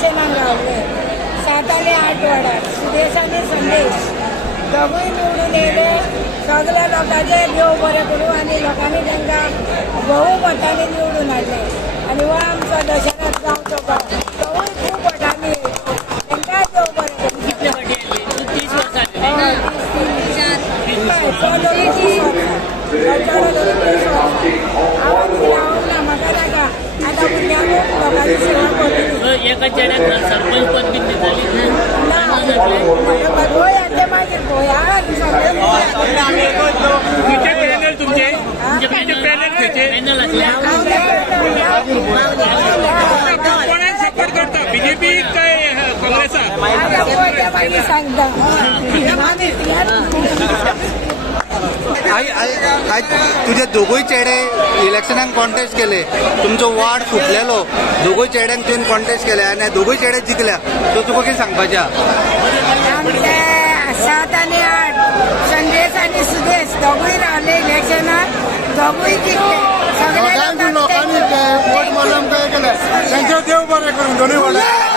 इलेक्शनाक रावले 7 आनी 8 वार्डार सुदेश आनी संदेश दोगूय निवडून येयले. सगळ्या लोकांचे देव बरें करूं आनी लोकांनी तांकां भोव मतांनी निवडून हाडले. आनी हो आमचो दशरथ गांवचो गांव तोवूय खूब वोटांनी तांकांय देव बरें करूं. कितले फाटी आयले? 30 वर्सां एका चेड्याक सरपंच पद बीन दिताली पॅनल तुमचे पॅनल खंयचे पॅनल कोणाक सपोर्ट करता बीजेपी काय काँग्रेसाक? तुझे दोगूय चेडे इलेक्शनाक कॉन्टेस्ट केले. तुमचो वार्ड फुटलेलो दोगूय चेड्यांक तुवें कॉन्टेस्ट केले आनी दोगूय चेडे जिखल्या. सो तुका कितें सांगपाचें? 7 आनी 8 संदेश आनी सुदेश दोगूय रावले इलेक्शनाक दोगूय जिखले. लोकांनी वोट मारून काय केले त्यांचे देव बरें करून दोनूय वाड्यार.